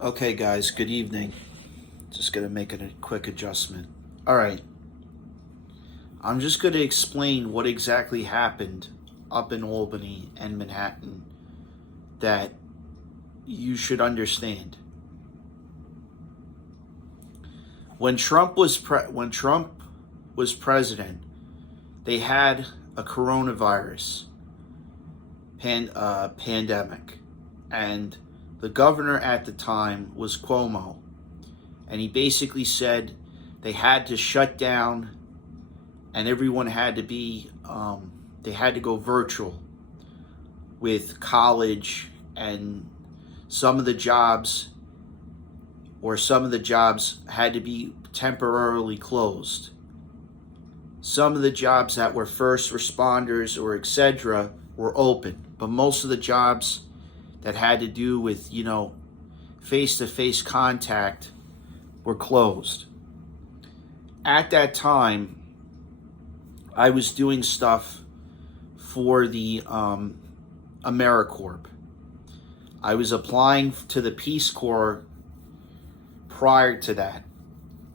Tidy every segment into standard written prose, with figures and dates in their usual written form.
Okay, guys, good evening. Just gonna make a quick adjustment. All right, I'm just gonna explain what exactly happened up in Albany and Manhattan that you should understand. When Trump was president, they had a coronavirus pandemic, and the governor at the time was Cuomo, and he basically said they had to shut down and everyone had to be they had to go virtual with college, and some of the jobs some of the jobs had to be temporarily closed. Some of the jobs that were first responders or etc. were open, but most of the jobs that had to do with face-to-face contact were closed. At that time, I was doing stuff for the AmeriCorps. I was applying to the Peace Corps prior to that,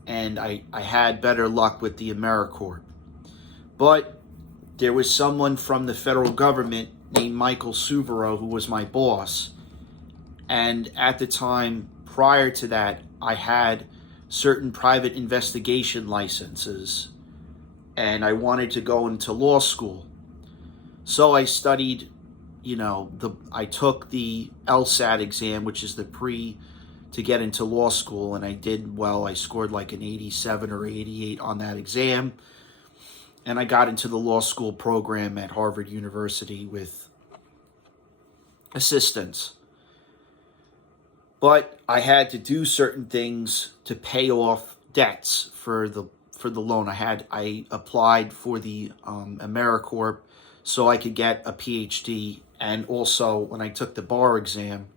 and I had better luck with the AmeriCorps. But there was someone from the federal government named Michael Suvero who was my boss, and at the time prior to that, I had certain private investigation licenses, and I wanted to go into law school. So I studied, I took the LSAT exam, which is the pre to get into law school, and I did well. I scored like an 87 or 88 on that exam, and I got into the law school program at Harvard University with assistance. But I had to do certain things to pay off debts for the loan. I applied for the AmeriCorps so I could get a PhD, and also when I took the bar exam,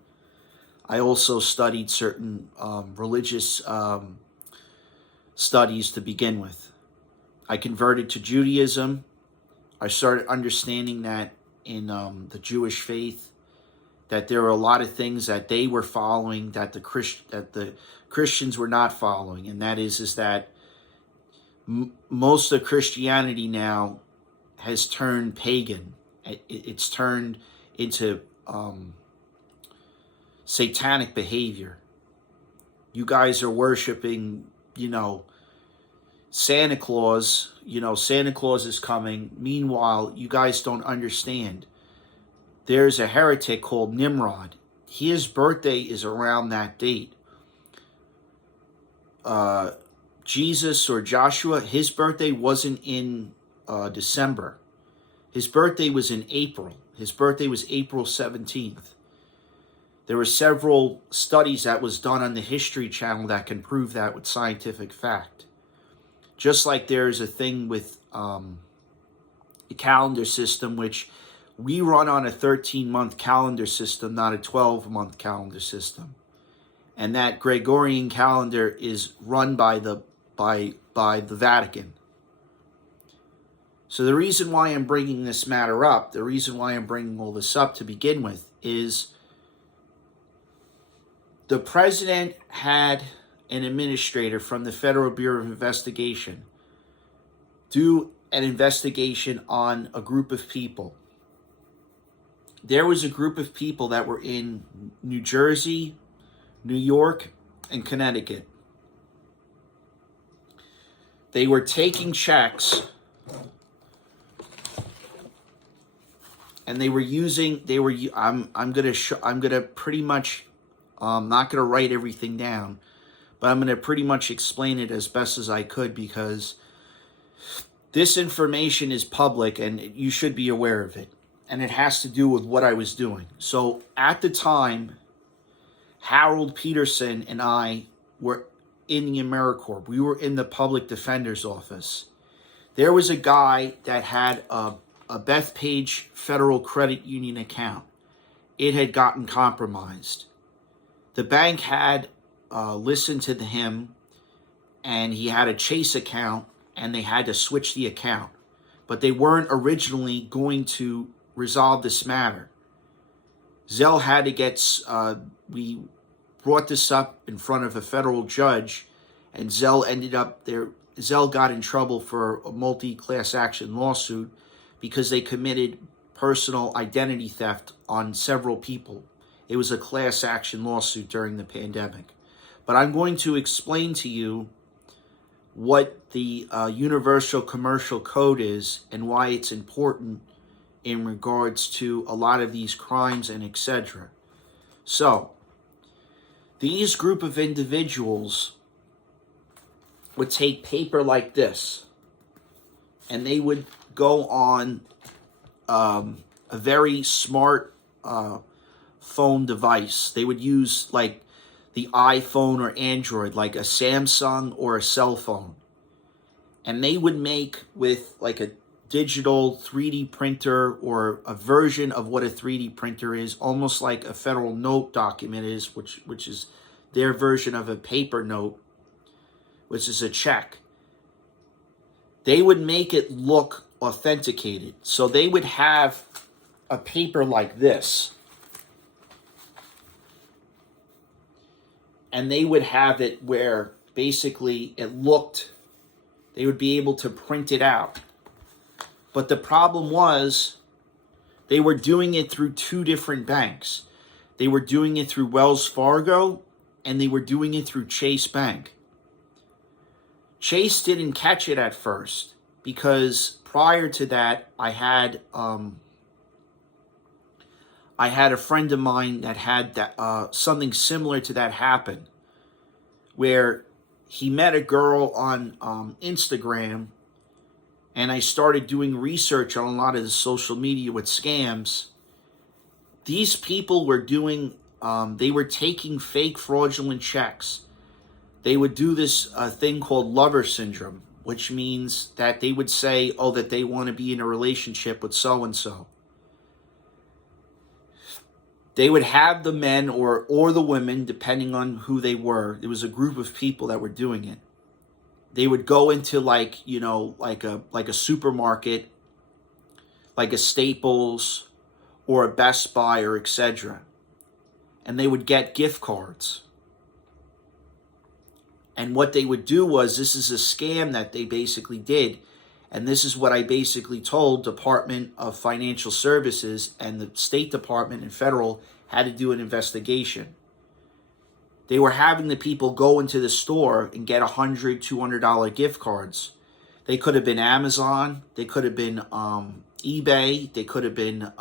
I also studied certain religious studies to begin with. I converted to Judaism. I started understanding that in the Jewish faith, that there were a lot of things that they were following that the Christians were not following, and that is that most of Christianity now has turned pagan. It's turned into satanic behavior. You guys are worshiping, Santa Claus. Santa Claus is coming. Meanwhile, you guys don't understand. There's a heretic called Nimrod. His birthday is around that date. Jesus or Joshua, his birthday wasn't in December. His birthday was in April. His birthday was April 17th. There were several studies that was done on the History Channel that can prove that with scientific fact. Just like there's a thing with the calendar system, which we run on a 13-month calendar system, not a 12-month calendar system. And that Gregorian calendar is run by the Vatican. So the reason why I'm bringing this matter up, the reason why I'm bringing all this up to begin with, is the president had an administrator from the Federal Bureau of Investigation do an investigation on a group of people. There was a group of people that were in New Jersey, New York, and Connecticut. They were taking checks, and I'm gonna pretty much, not gonna write everything down, but I'm gonna pretty much explain it as best as I could, because this information is public and you should be aware of it. And it has to do with what I was doing. So at the time, Harold Peterson and I were in the AmeriCorps. We were in the public defender's office. There was a guy that had a Bethpage Federal Credit Union account. It had gotten compromised. The bank had listened to him, and he had a Chase account, and they had to switch the account. But they weren't originally going to resolve this matter. Zell had to get, brought this up in front of a federal judge, and Zell got in trouble for a multi-class action lawsuit because they committed personal identity theft on several people. It was a class action lawsuit during the pandemic. But I'm going to explain to you what the Universal Commercial Code is and why it's important in regards to a lot of these crimes and etc. So, these group of individuals would take paper like this, and they would go on a very smart phone device. They would use like the iPhone or Android, like a Samsung or a cell phone. And they would make with like a digital 3D printer or a version of what a 3D printer is, almost like a federal note document is, which is their version of a paper note, which is a check. They would make it look authenticated. So they would have a paper like this, and they would have it where basically it looked, they would be able to print it out. But the problem was they were doing it through two different banks. They were doing it through Wells Fargo, and they were doing it through Chase Bank. Chase didn't catch it at first because prior to that, I had a friend of mine that had that something similar to that happen, where he met a girl on Instagram, and I started doing research on a lot of the social media with scams. These people were doing, they were taking fake fraudulent checks. They would do this thing called lover syndrome, which means that they would say, oh, that they want to be in a relationship with so-and-so. They would have the men or the women, depending on who they were. There was a group of people that were doing it. They would go into like a supermarket, like a Staples or a Best Buy or etc. And they would get gift cards. And what they would do was, this is a scam that they basically did. And this is what I basically told Department of Financial Services and the State Department and federal had to do an investigation. They were having the people go into the store and get $100, $200 gift cards. They could have been Amazon, they could have been eBay, they could have been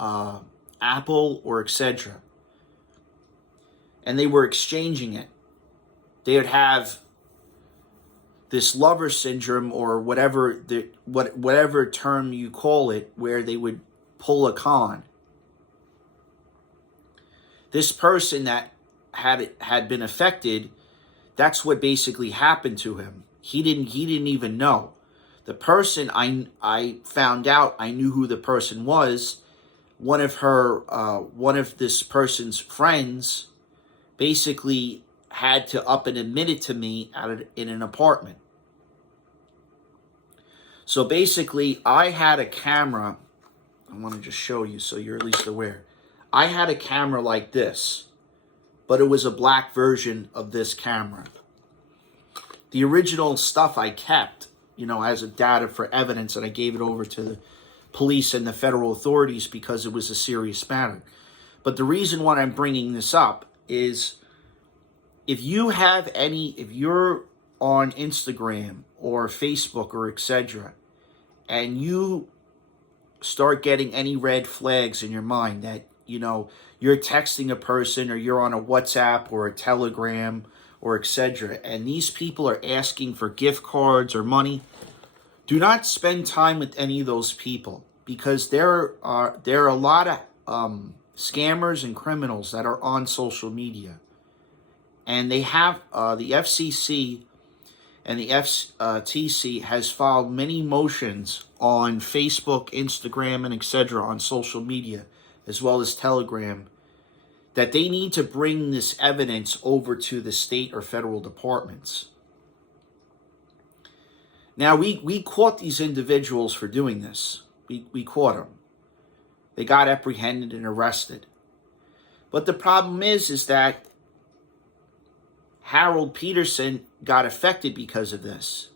Apple or etc. And they were exchanging it. They would have this lover syndrome or whatever term you call it, where they would pull a con. This person that had been affected, that's what basically happened to him. He didn't even know. The person, I found out, I knew who the person was. One of this person's friends basically had to up and admit it to me in an apartment. So basically, I had a camera. I want to just show you so you're at least aware. I had a camera like this, but it was a black version of this camera. The original stuff I kept, as a data for evidence, and I gave it over to the police and the federal authorities because it was a serious matter. But the reason why I'm bringing this up is, if you're on Instagram or Facebook or etc., and you start getting any red flags in your mind that, you're texting a person or you're on a WhatsApp or a Telegram or etc., and these people are asking for gift cards or money, do not spend time with any of those people, because there are a lot of scammers and criminals that are on social media. And they have, the FCC and the FTC has filed many motions on Facebook, Instagram, and etc. on social media, as well as Telegram, that they need to bring this evidence over to the state or federal departments. Now, we caught these individuals for doing this. We caught them. They got apprehended and arrested. But the problem is that Harold Peterson got affected because of this.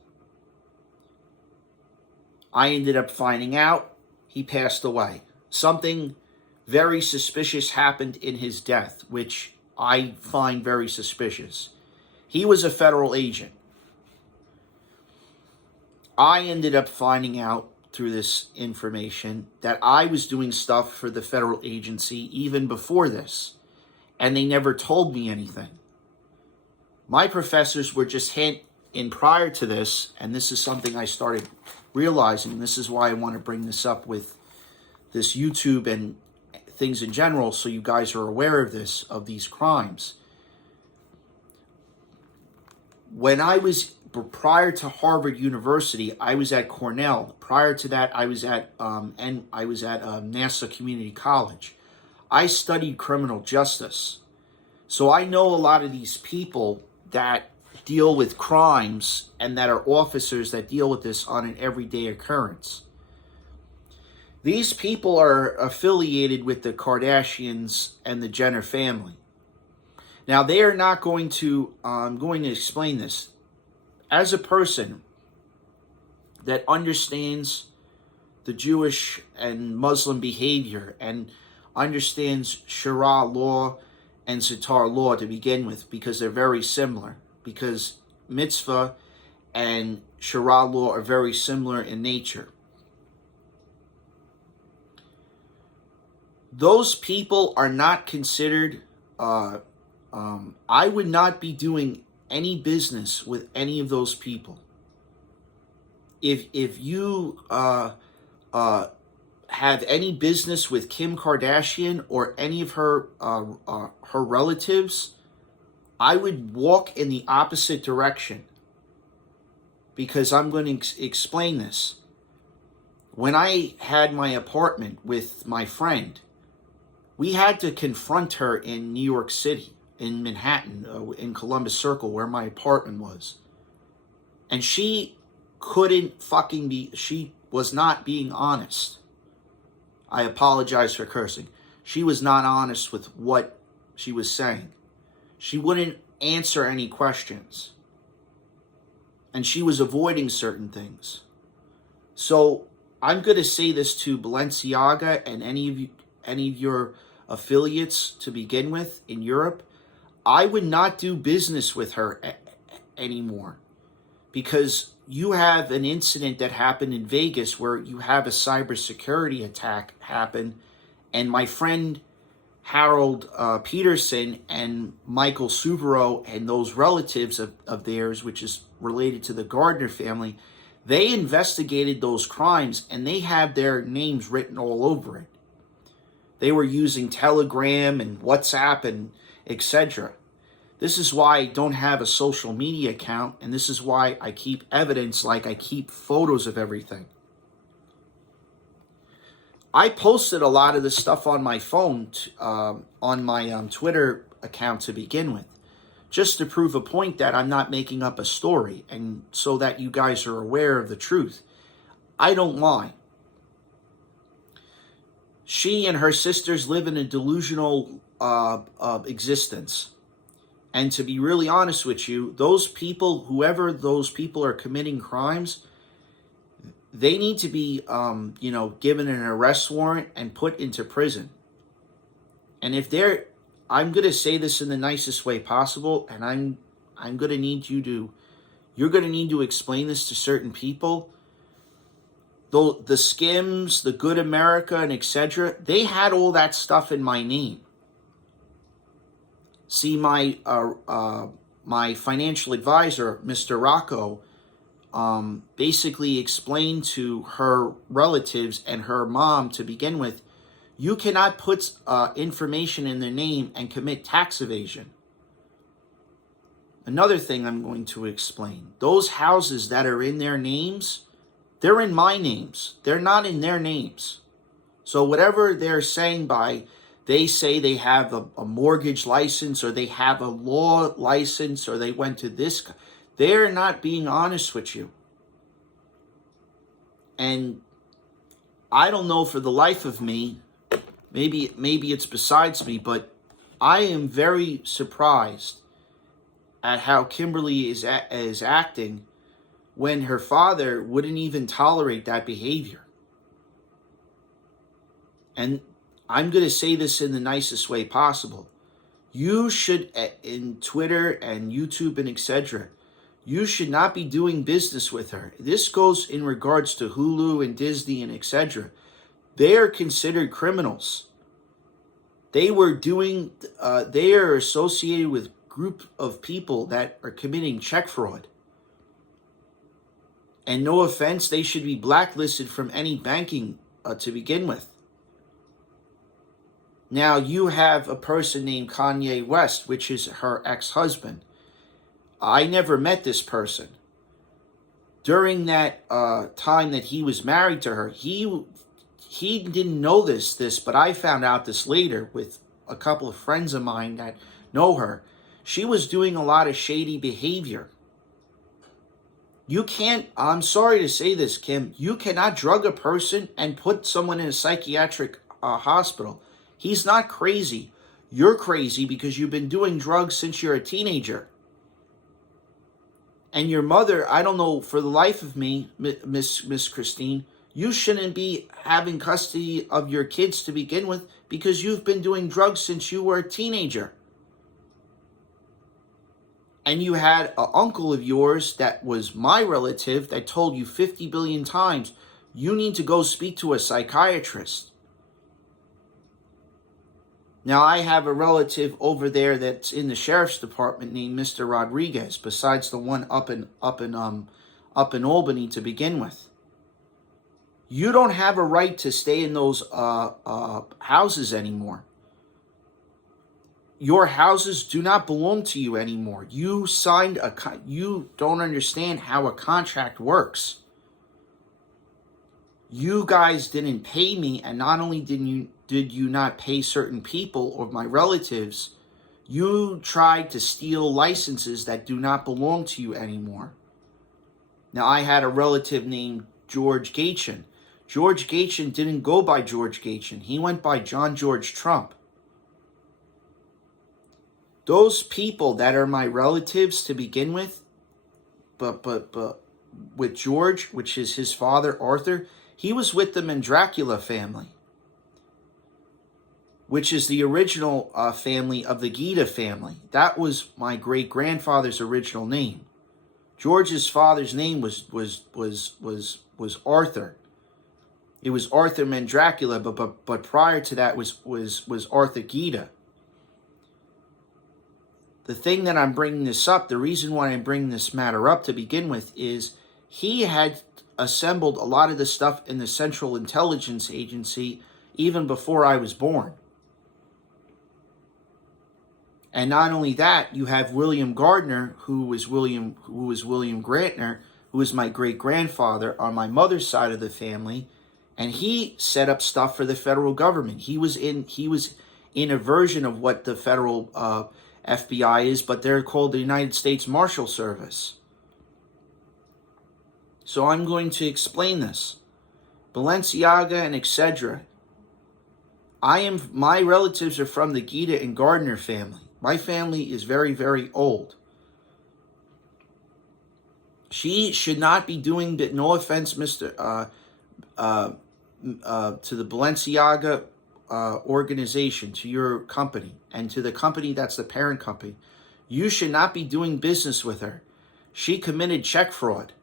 I ended up finding out he passed away. Something very suspicious happened in his death, which I find very suspicious. He was a federal agent. I ended up finding out through this information that I was doing stuff for the federal agency even before this, and they never told me anything. My professors were just hint in prior to this, and this is something I started realizing. This is why I want to bring this up with this YouTube and things in general, so you guys are aware of this, of these crimes. When I was, prior to Harvard University, I was at Cornell. Prior to that, I was at Nassau Community College. I studied criminal justice. So I know a lot of these people that deal with crimes and that are officers that deal with this on an everyday occurrence. These people are affiliated with the Kardashians and the Jenner family. Now, they are not going to, I'm going to explain this. As a person that understands the Jewish and Muslim behavior and understands Sharia law and Sitar law to begin with, because they're very similar, because mitzvah and Sharia law are very similar in nature. Those people are not considered, I would not be doing any business with any of those people. If you have any business with Kim Kardashian or any of her relatives, I would walk in the opposite direction, because I'm going to explain this. When I had my apartment with my friend, we had to confront her in New York City, in Manhattan, in Columbus Circle, where my apartment was. And she couldn't fucking be, she was not being honest. I apologize for cursing. She was not honest with what she was saying. She wouldn't answer any questions. And she was avoiding certain things. So I'm going to say this to Balenciaga and any of your affiliates to begin with in Europe. I would not do business with her anymore, because you have an incident that happened in Vegas where you have a cybersecurity attack happen, and my friend Harold Peterson and Michael Subaru and those relatives of theirs, which is related to the Gardner family, they investigated those crimes and they have their names written all over it. They were using Telegram and WhatsApp and etc. This is why I don't have a social media account, and this is why I keep evidence, like I keep photos of everything. I posted a lot of this stuff on my phone, on my Twitter account to begin with, just to prove a point that I'm not making up a story, and so that you guys are aware of the truth. I don't lie. She and her sisters live in a delusional existence. And to be really honest with you, those people, whoever those people are committing crimes, they need to be, given an arrest warrant and put into prison. And if they're, I'm going to say this in the nicest way possible, and I'm going to need you're going to need to explain this to certain people. The Skims, the Good America, and etc., they had all that stuff in my name. See, my financial advisor, Mr. Rocco, basically explained to her relatives and her mom to begin with, you cannot put information in their name and commit tax evasion. Another thing I'm going to explain, those houses that are in their names, they're in my names. They're not in their names. So whatever they're saying by, they say they have a mortgage license, or they have a law license, or they went to this, they're not being honest with you. And I don't know for the life of me, maybe it's besides me, but I am very surprised at how Kimberly is acting when her father wouldn't even tolerate that behavior. And I'm going to say this in the nicest way possible. You should, in Twitter and YouTube and etc., you should not be doing business with her. This goes in regards to Hulu and Disney and etc. They are considered criminals. They are associated with group of people that are committing check fraud. And no offense, they should be blacklisted from any banking to begin with. Now, you have a person named Kanye West, which is her ex-husband. I never met this person. During that time that he was married to her, he didn't know this, but I found out this later with a couple of friends of mine that know her. She was doing a lot of shady behavior. You can't, I'm sorry to say this, Kim, you cannot drug a person and put someone in a psychiatric hospital. He's not crazy. You're crazy because you've been doing drugs since you're a teenager. And your mother, I don't know, for the life of me, Miss Christine, you shouldn't be having custody of your kids to begin with because you've been doing drugs since you were a teenager. And you had an uncle of yours that was my relative that told you 50 billion times, you need to go speak to a psychiatrist. Now, I have a relative over there that's in the sheriff's department named Mr. Rodriguez, besides the one up in Albany to begin with. You don't have a right to stay in those houses anymore. Your houses do not belong to you anymore. You signed you don't understand how a contract works. You guys didn't pay me, and not only did you not pay certain people or my relatives, you tried to steal licenses that do not belong to you anymore. Now, I had a relative named George Gatchen. George Gatchen didn't go by George Gatchen. He went by John George Trump. Those people that are my relatives to begin with, but with George, which is his father, Arthur, he was with the Dracula family, which is the original family of the Gita family. That was my great-grandfather's original name. George's father's name was Arthur. It was Arthur Dracula, but prior to that was Arthur Gita. The thing that I'm bringing this up, the reason why I'm bringing this matter up to begin with, is he had assembled a lot of the stuff in the Central Intelligence Agency even before I was born. And not only that, you have William Gardner, who was William Grantner, who was my great-grandfather on my mother's side of the family, and he set up stuff for the federal government. He was in a version of what the federal FBI is, but they're called the United States Marshal Service. So I'm going to explain this. Balenciaga and etc. My relatives are from the Gita and Gardner family. My family is very, very old. She should not be doing that. No offense, to the Balenciaga organization, to your company, and to the company that's the parent company. You should not be doing business with her. She committed check fraud.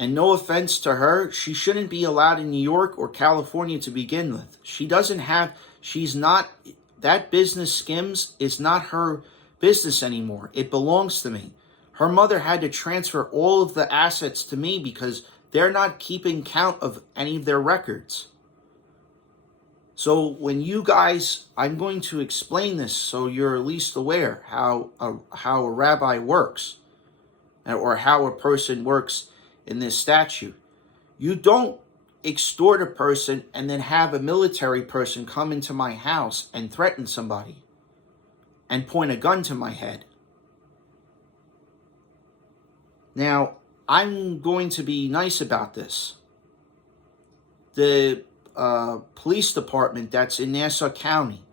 And no offense to her, she shouldn't be allowed in New York or California to begin with. That business Skims is not her business anymore. It belongs to me. Her mother had to transfer all of the assets to me because they're not keeping count of any of their records. So when you guys, I'm going to explain this so you're at least aware how a rabbi works, or how a person works in this statute. You don't extort a person and then have a military person come into my house and threaten somebody and point a gun to my head. Now, I'm going to be nice about this. The police department that's in Nassau County,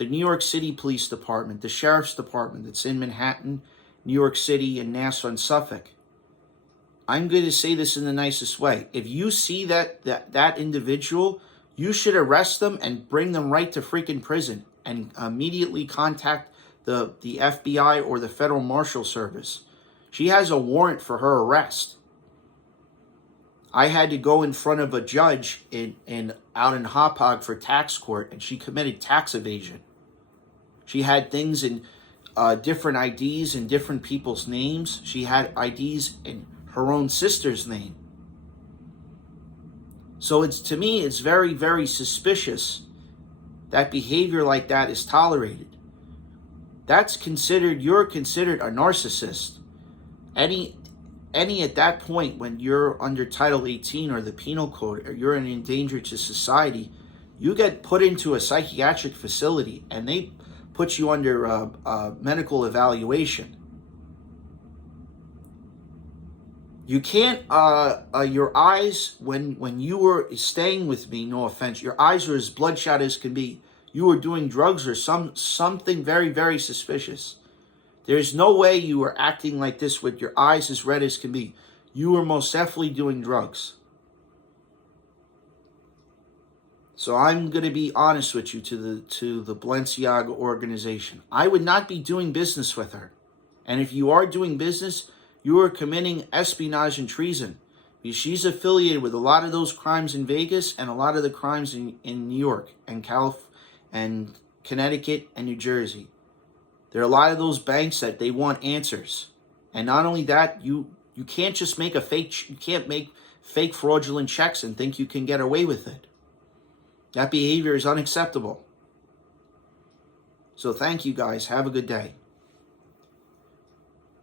the New York City Police Department, the Sheriff's Department that's in Manhattan, New York City, and Nassau and Suffolk. I'm going to say this in the nicest way. If you see that individual, you should arrest them and bring them right to freaking prison and immediately contact the FBI or the Federal Marshal Service. She has a warrant for her arrest. I had to go in front of a judge out in Hauppauge for tax court, and she committed tax evasion. She had things in different IDs in different people's names. She had IDs in her own sister's name. So to me, it's very, very suspicious that behavior like that is tolerated. You're considered a narcissist. Any at that point when you're under Title 18 or the Penal Code, or you're an endanger to society, you get put into a psychiatric facility and they put you under medical evaluation. You can't, your eyes, when you were staying with me, no offense, your eyes were as bloodshot as can be. You were doing drugs or something very, very suspicious. There's no way you were acting like this with your eyes as red as can be. You were most definitely doing drugs. So I'm going to be honest with you, to the Balenciaga organization. I would not be doing business with her. And if you are doing business, you are committing espionage and treason. Because she's affiliated with a lot of those crimes in Vegas and a lot of the crimes in New York and and Connecticut and New Jersey. There are a lot of those banks that they want answers. And not only that, you can't just make you can't make fake fraudulent checks and think you can get away with it. That behavior is unacceptable. So thank you guys. Have a good day.